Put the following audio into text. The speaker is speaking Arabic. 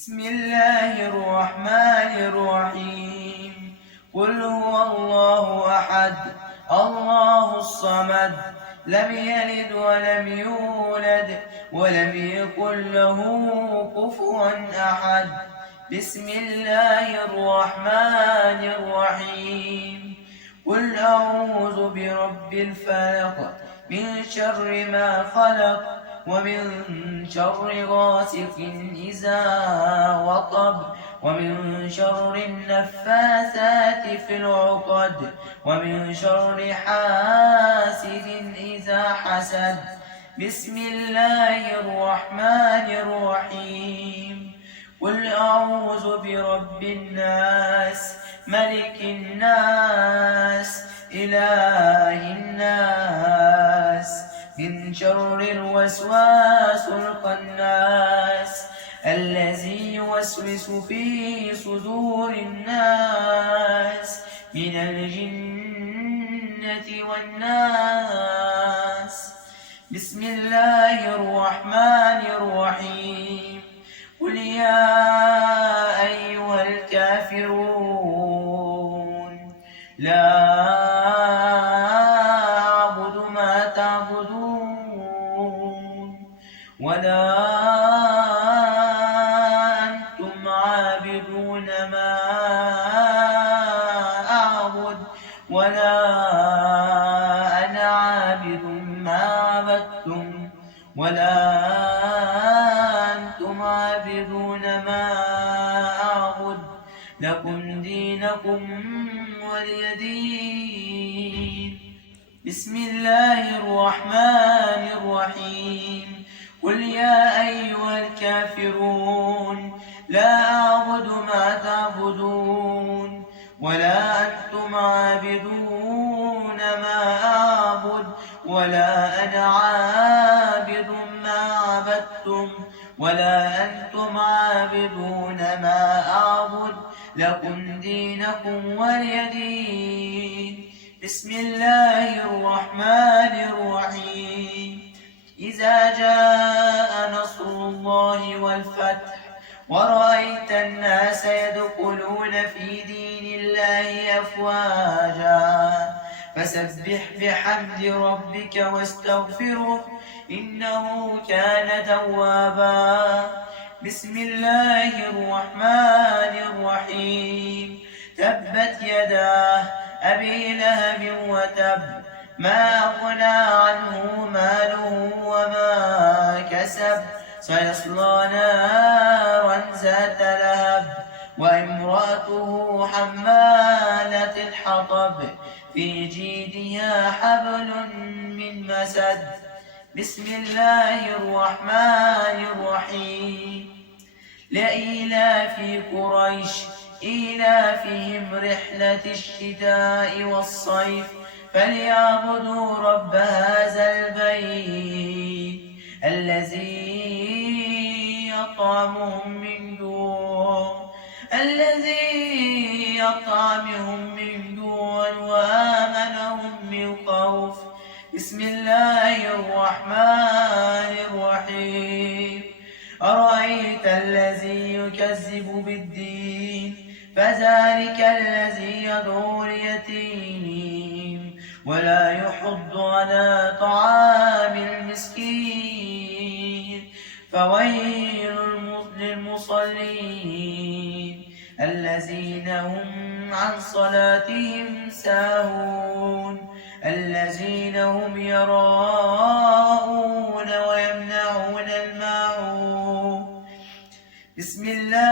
بسم الله الرحمن الرحيم قل هو الله أحد الله الصمد لم يلد ولم يولد ولم يكن له كفوا أحد بسم الله الرحمن الرحيم قل أعوذ برب الفلق من شر ما خلق ومن شر غاسق إذا وقب ومن شر النفاثات في العقد ومن شر حاسد إذا حسد بسم الله الرحمن الرحيم قل أعوذ برب الناس ملك الناس إله الناس من شر الوسواس الخناس الذي يوسوس في صدور الناس من الجنة والناس بسم الله الرحمن الرحيم قل يا أيها الكافرون لا أعبد ما تعبدون ولا أنتم عابدون ما أعبد ولا أنا عابد ما عبدتم ولا أنتم عابدون ما أعبد لكم دينكم ولي دين بسم الله الرحمن الرحيم قل يا أيها الكافرون لا أعبد ما تعبدون ولا أنتم عابدون ما أعبد ولا أنا عابد ما عبدتم ولا أنتم عابدون ما أعبد لكم دينكم ولي دين بسم الله الرحمن الرحيم إذا جاء نصر الله والفتح ورأيت الناس يدخلون في دين الله أفواجا فسبح بحمد ربك واستغفره إنه كان توابا بسم الله الرحمن الرحيم تبت يداه أبي لهب وتب ما أغنى عنه ماله وما كسب سيصلى نارا ذات لهب وامرأته حمالة الحطب في جيدها حبل من مسد بسم الله الرحمن الرحيم لإيلاف قريش إيلافهم رحلة الشتاء والصيف فليعبدوا رب هذا البيت الذي يطعمهم من جوع وآمنهم من خوف بسم الله الرحمن الرحيم أرأيت الذي يكذب بالدين فذلك الذي يدعو اليتيم ولا يحض على طعام المسكين فويل للمصلين الذين هم عن صلاتهم ساهون الذين هم يراءون ويمنعون الماعون بسم الله